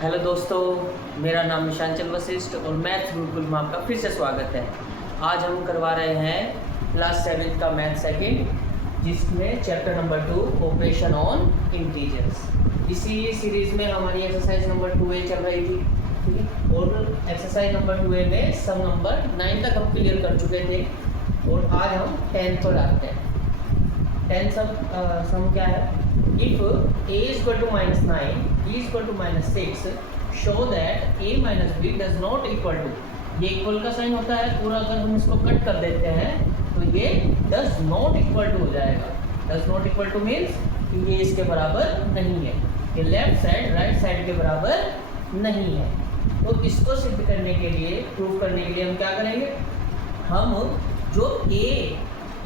Hello दोस्तों, मेरा नाम निशांचल वशिष्ठ और मैथ्स गुरुकुल में आपका फिर से स्वागत है। आज हम करवा रहे हैं क्लास 7 का मैथ सेकंड, जिसमें chapter number 2 operation on integers. इसी सीरीज़ में हमारी एक्सरसाइज नंबर 2A चल रही थी, ठीक है। और एक्सरसाइज नंबर 2A में सम नंबर 9 तक हम क्लियर कर चुके थे और आज हम 10 पर आते हैं। 10 सम क्या है? If a is equal to -9, b is equal to -6, show that a minus b does not equal to, ये इक्वल का साइन होता है पूरा, अगर हम इसको कट कर देते हैं तो ये does not equal to हो जाएगा। does not equal to means कि ये इसके बराबर नहीं है, ये लेफ्ट साइड राइट साइड के बराबर नहीं है। तो इसको सिद्ध करने के लिए, प्रूव करने के लिए हम क्या करेंगे? हम जो a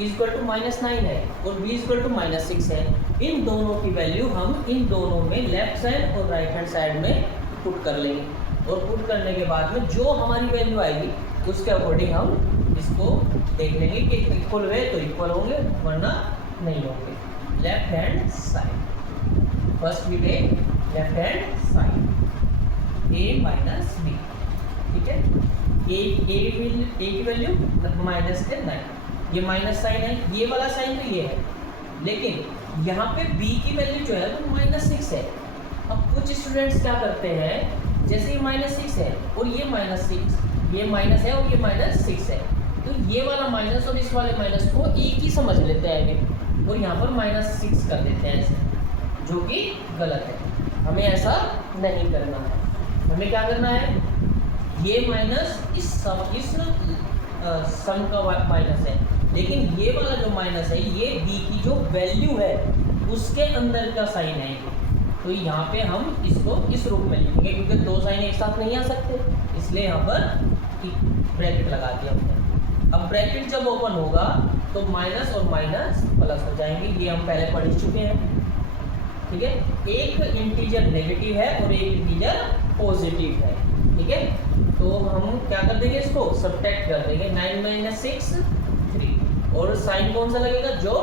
इक्वल टू -9 है और b इक्वल टू -6 है, इन दोनों की वैल्यू हम इन दोनों में लेफ्ट साइड और राइट हैंड साइड में पुट कर लेंगे। और पुट करने के बाद में जो हमारी वैल्यू आएगी उसके अकॉर्डिंग हम इसको देख लेंगे कि इक्वल हुए तो इक्वल होंगे, वरना नहीं होंगे। Left hand side, first we take left hand side a minus b, ठीक है। a की वैल्यू -9, ये माइनस साइन है, ये वाला साइन तो ये है, लेकिन यहाँ पे b की वैल्यू जो है वो -6 है। अब कुछ स्टूडेंट्स क्या करते हैं, जैसे ये -6 है और ये -6, ये माइनस है और ये -6 है, तो ये वाला माइनस और इस वाले माइनस को एक ही समझ लेते हैं और यहाँ पर -6 कर देते हैं ऐसे, जो कि गलत है। हमें ऐसा नहीं करना है। हमें क्या करना है? ये माइनस इस सम का माइनस है, लेकिन ये वाला जो माइनस है ये b की जो वैल्यू है उसके अंदर का साइन है। तो यहाँ पे हम इसको इस रूप में लिखेंगे, क्योंकि दो साइन एक साथ नहीं आ सकते, इसलिए यहाँ पर ब्रैकेट लगा दिया हमने। अब ब्रैकेट जब ओपन होगा तो माइनस और माइनस प्लस हो जाएंगे, ये हम पहले पढ़ ही चुके हैं, ठीक है। एक इंटीजर नेगेटिव है और एक इंटीजर पॉजिटिव है, ठीक है। तो हम क्या कर देंगे, इसको सब्ट्रैक्ट कर देंगे। 9 - 6 3, और साइन कौन सा लगेगा? जो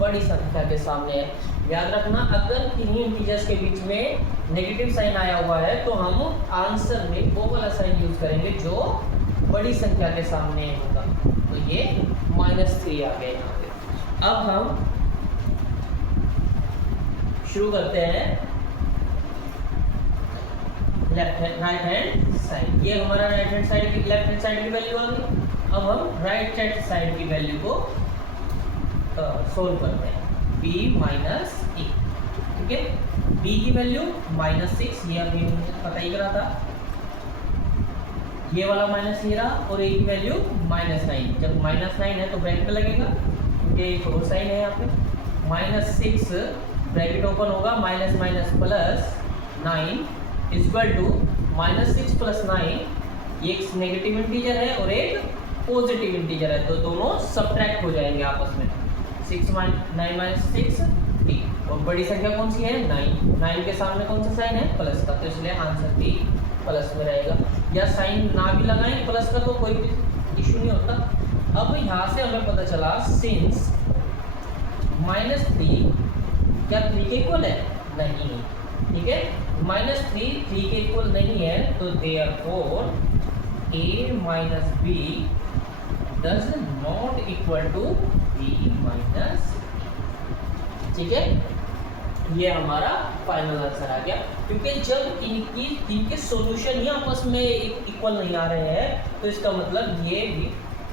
बड़ी संख्या के सामने है। याद रखना, अगर किन्हीं इंटीजर्स के बीच में नेगेटिव साइन आया हुआ है तो हम आंसर में वो वाला साइन यूज करेंगे जो बड़ी संख्या के सामने होगा। तो ये -3 आ गया यहाँ पे। अब हम शुरू करते हैं राइट हैंड साइड। ये हमारा राइट हैंड साइड की, लेफ्ट हैंड साइड की वैल्यू आ गई। अब हम राइट हैंड साइड की वैल्यू को सोल्व करते हैं। b माइनस ए, ठीक है। b की वैल्यू -6, ये अभी पता ही करा था, ये वाला माइनस ये रहा, और a की वैल्यू -9। जब -9 है तो ब्रैकेट लगेगा, क्योंकि एक और साइन है यहाँ पे। -6 ब्रैकेट ओपन होगा, minus minus plus 9 equal to -6 + 9, एक नेगेटिव इंटीजर है और एक पॉजिटिव इंटीजर है, तो दोनों सब्ट्रैक्ट हो जाएंगे आपस में। 9 - 6 3, और बड़ी संख्या कौन सी है? 9 के सामने कौन सा साइन है? प्लस का, तो इसलिए आंसर भी प्लस में रहेगा। या साइन ना भी लगाएं प्लस का तो कोई भी इशू नहीं होता। अब यहाँ से हमें पता चला सिंस -3 क्या 3 के इक्वल है? नहीं, ठीक है। -3 3 के इक्वल नहीं है, तो therefore a minus b does not equal to b minus, ठीक है। ये हमारा फाइनल आंसर आ गया, क्योंकि जब इनके सॉल्यूशन ही आपस में इक्वल नहीं आ रहे हैं तो इसका मतलब ये भी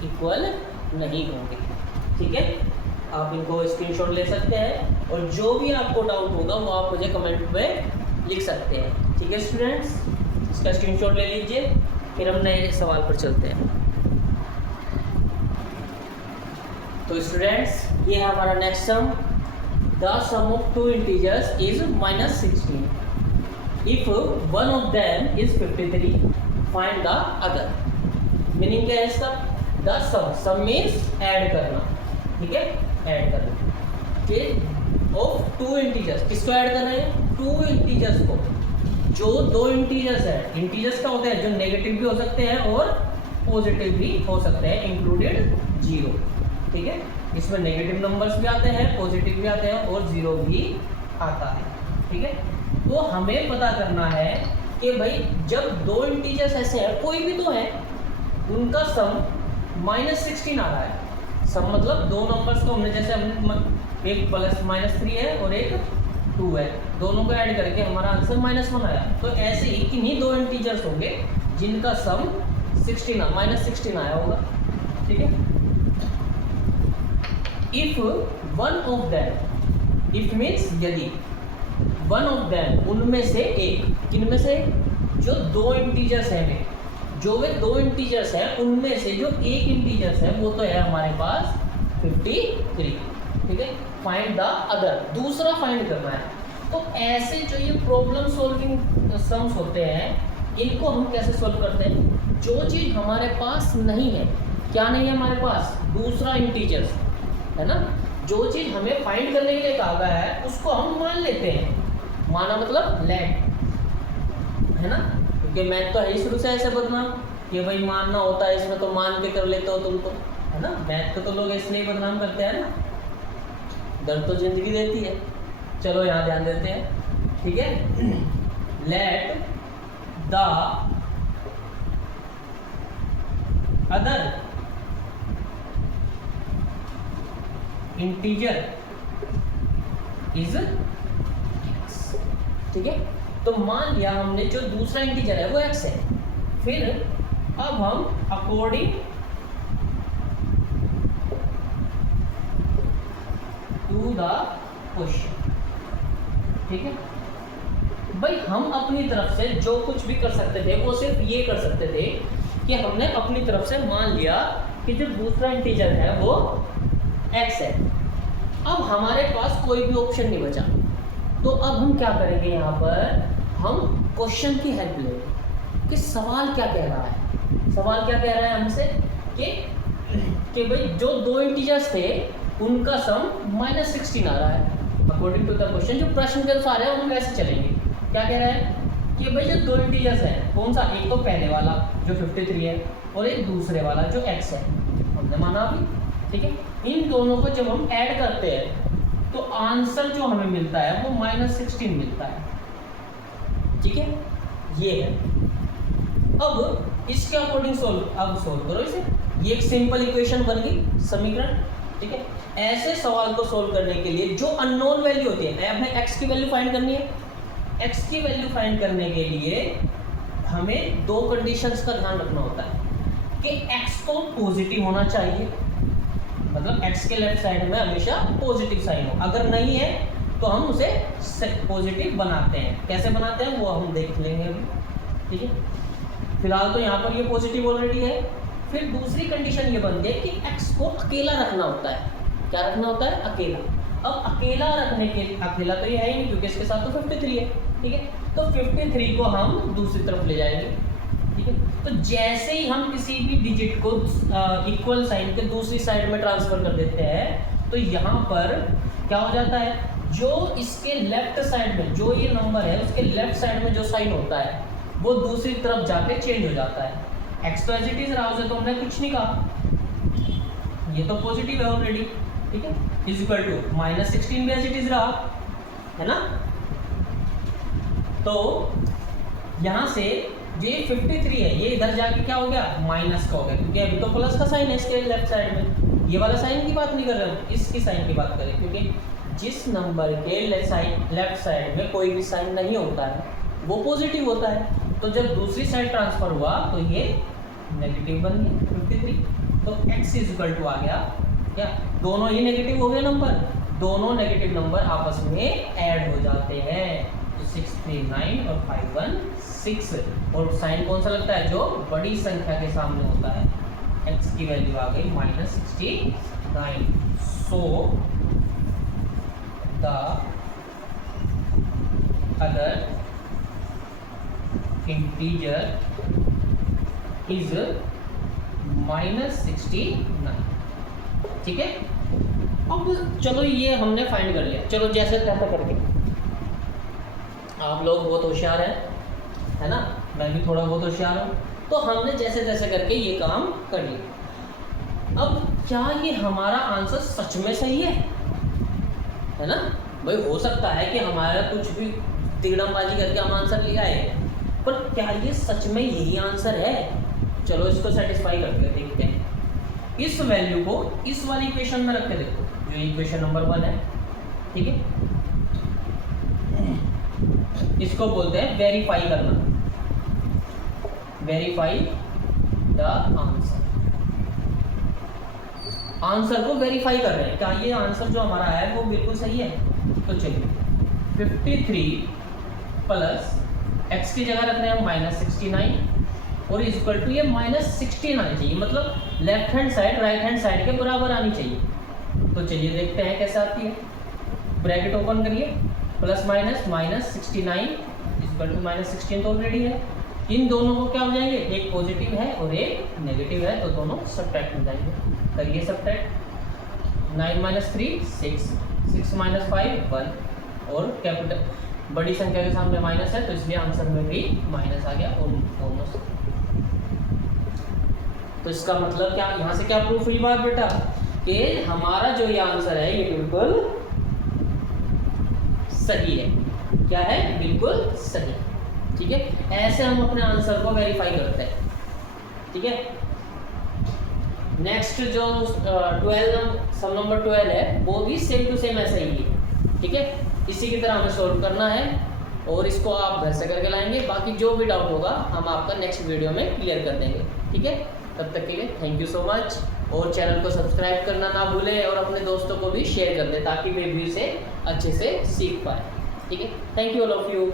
इक्वल नहीं होंगे, ठीक है। आप इनको स्क्रीनशॉट ले सकते हैं और जो भी आपको डाउट होगा वो आप मुझे कमेंट में लिख सकते हैं, ठीक है स्टूडेंट्स। इसका स्क्रीनशॉट ले लीजिए, फिर हम नए सवाल पर चलते हैं। तो स्टूडेंट्स, ये है हमारा next sum. The sum of two integers is -16। If one of them is 53, find the other. Meaning क्या है इसका? द सम मीन्स ऐड करना, ठीक है, ऐड करना ऑफ टू इंटीजर्स। किसको ऐड करना है? टू इंटीजर्स को, जो दो इंटीजर्स है। इंटीजर्स क्या होते हैं? जो नेगेटिव भी हो सकते हैं और पॉजिटिव भी हो सकते हैं, इंक्लूडेड 0, ठीक है। इसमें नेगेटिव नंबर्स भी आते हैं, पॉजिटिव भी आते हैं और 0 भी आता है, ठीक है। तो हमें पता करना है कि भाई जब दो इंटीजर्स ऐसे हैं, कोई भी तो है, उनका सम -16 आ रहा है। सम मतलब दो नंबर्स को हमने जैसे एक +-3 है और एक 2 है, दोनों को ऐड करके हमारा आंसर -1 आया। तो ऐसे ही किन्हीं दो इंटीजर्स होंगे जिनका सम -16 आया होगा, ठीक है। If one of them, if means यदि, वन ऑफ दैम उनमें से एक, किनमें से, जो दो इंटीजर्स हैं, जो वे दो इंटीजर्स हैं उनमें से जो एक इंटीजर्स है वो तो है हमारे पास 53, ठीक है। फाइंड द अदर, दूसरा फाइंड करना है। तो ऐसे जो ये प्रॉब्लम सॉल्विंग सम्स होते हैं, इनको हम कैसे सॉल्व करते हैं? जो चीज़ हमारे पास नहीं है, क्या नहीं है हमारे पास? दूसरा इंटीजर्स, है ना। जो चीज़ हमें फाइंड करने के लिए कहा गया है उसको हम मान लेते हैं। माना मतलब लेट, है ना, क्योंकि मैथ तो है ही शुरू से ऐसे बदनाम कि भाई मानना होता है, इसमें तो मान के कर लेते हो तुम तो, है ना। मैथ को तो लोग इसलिए बदनाम करते हैं ना, दर्द तो जिंदगी देती है। चलो यहाँ ध्यान देते हैं, ठीक है। Let the other integer is x, ठीक है। तो मान लिया हमने जो दूसरा इंटीजर है वो x है। फिर अब हम अकॉर्डिंग टू द क्वेश्चन, ठीक है भाई, हम अपनी तरफ से जो कुछ भी कर सकते थे वो सिर्फ ये कर सकते थे कि हमने अपनी तरफ से मान लिया कि जो दूसरा इंटीजर है वो x है। अब हमारे पास कोई भी ऑप्शन नहीं बचा, तो अब हम क्या करेंगे? यहाँ पर हम क्वेश्चन की हेल्प लेंगे कि सवाल क्या कह रहा है। सवाल क्या कह रहा है हमसे कि भाई जो दो इंटीजर्स थे उनका सम -16 आ रहा है। अकॉर्डिंग टू द क्वेश्चन, जो प्रश्न के अनुसार है हम वैसे चलेंगे। क्या कह रहा है कि भाई जो दो इंटीजर्स हैं, कौन सा? एक तो पहले वाला जो 53 है और एक दूसरे वाला जो x है, हमने माना अभी, ठीक है। इन दोनों को जब हम ऐड करते हैं तो आंसर जो हमें मिलता है वो -16 मिलता है, ठीक है। ये है। अब इसके अकॉर्डिंग सोल्व करो इसे। ये एक सिंपल इक्वेशन बन गई, समीकरण, ठीक है। ऐसे सवाल को सोल्व करने के लिए जो अननोन वैल्यू होती है, हमें x की वैल्यू फाइंड करनी है। x की वैल्यू फाइंड करने के लिए हमें दो कंडीशंस का ध्यान रखना होता है कि x तो पॉजिटिव होना चाहिए, मतलब x के लेफ्ट साइड में हमेशा पॉजिटिव साइन हो। अगर नहीं है तो हम उसे पॉजिटिव बनाते हैं। कैसे बनाते हैं वो हम देख लेंगे अभी, ठीक है। फिलहाल तो यहाँ पर ये पॉजिटिव ऑलरेडी है। फिर दूसरी कंडीशन ये बनती है कि x को अकेला रखना होता है। क्या रखना होता है? अकेला। अब अकेला रखने के, अकेला तो ये है ही नहीं क्योंकि इसके साथ तो 53 है, ठीक है। तो 53 को हम दूसरी तरफ ले जाएंगे, ठीक है। तो जैसे ही हम किसी भी डिजिट को इक्वल साइन के दूसरी साइड में ट्रांसफर कर देते हैं तो यहाँ पर क्या हो जाता है? जो इसके लेफ्ट साइड में जो ये नंबर है उसके लेफ्ट साइड में जो साइन होता है वो दूसरी तरफ जाके चेंज हो जाता है। एक्स तो एज इट इज रहा, उसे तो हमने कुछ नहीं कहा, ये तो पॉजिटिव है ऑलरेडी, ठीक है। इज इक्वल टू -16 भी एज इट इज रहा, है ना। तो यहाँ से जो ये 53 है ये इधर जाके क्या हो गया? माइनस का हो गया, क्योंकि अभी तो प्लस का साइन है इसके लेफ्ट साइड में। ये वाला साइन की बात नहीं कर रहे हम, इसकी साइन की बात करें, क्योंकि जिस नंबर के लेफ्ट साइड में कोई भी साइन नहीं होता है वो पॉजिटिव होता है। तो जब दूसरी साइड ट्रांसफर हुआ तो ये नेगेटिव बन गया 53। तो x इज इक्वल टू आ गया क्या? दोनों ही नेगेटिव हो गए नंबर, दोनों नेगेटिव नंबर आपस में ऐड हो जाते हैं। तो 639 और 516, और साइन कौन सा लगता है? जो बड़ी संख्या के सामने होता है। x की वैल्यू आ गई -69। So the other integer is -69, ठीक है। अब चलो ये हमने फाइंड कर लिया, चलो जैसे तैसे करके। आप लोग बहुत होशियार हैं, है ना, मैं भी थोड़ा बहुत होशियार हूँ, तो हमने जैसे तैसे करके ये काम कर लिया। अब क्या ये हमारा आंसर सच में सही है ना? भाई हो सकता है कि हमारा कुछ भी तिगड़मबाजी करके हम आंसर ले आए, पर क्या ये सच में यही आंसर है? चलो इसको सेटिस्फाई करके देखते हैं। इस वैल्यू को इस वाली इक्वेशन में रख के देखो, जो इक्वेशन नंबर 1 है, ठीक है, इसको बोलते हैं वेरीफाई करना, वेरीफाई द आंसर। आंसर को वेरीफाई कर रहे हैं, क्या ये आंसर जो हमारा है वो बिल्कुल सही है? तो चलिए 53 प्लस x की जगह रख रहे हैं हम -69 और इक्वल टू ये -16 आनी चाहिए, मतलब left hand side right hand side के बराबर आनी चाहिए। तो चलिए देखते हैं कैसे आती है। ब्रैकेट ओपन करिए, प्लस माइनस -69 इक्वल टू -16 तो ऑलरेडी है। इन दोनों को क्या हो जाएंगे, एक पॉजिटिव है और एक नेगेटिव है, तो दोनों सब्ट्रैक्ट हो जाएंगे। करिए सब्ट्रैक्ट, 9 - 3 6, 6 - 5 1 और कैपिटल बड़ी संख्या के सामने माइनस है तो इसलिए आंसर में भी माइनस आ गया ऑलमोस्ट। तो इसका मतलब क्या, यहाँ से क्या प्रूफ हुई बात बेटा, कि हमारा जो ये आंसर है ये बिल्कुल सही है। क्या है? बिल्कुल सही। ठीक है, ऐसे हम अपने आंसर को वेरीफाई करते हैं। ठीक है, नेक्स्ट जो 12 सम नंबर 12 है वो भी सेम टू सेम ऐसा ही है। ठीक है, इसी की तरह हमें सॉल्व करना है और इसको आप घर से करके लाएंगे। बाकी जो भी डाउट होगा हम आपका नेक्स्ट वीडियो में क्लियर कर देंगे। ठीक है, तब तक के लिए थैंक यू सो मच, और चैनल को सब्सक्राइब करना ना भूलें और अपने दोस्तों को भी शेयर कर दें ताकि वे भी इसे अच्छे से सीख पाए। ठीक है, thank you all of you.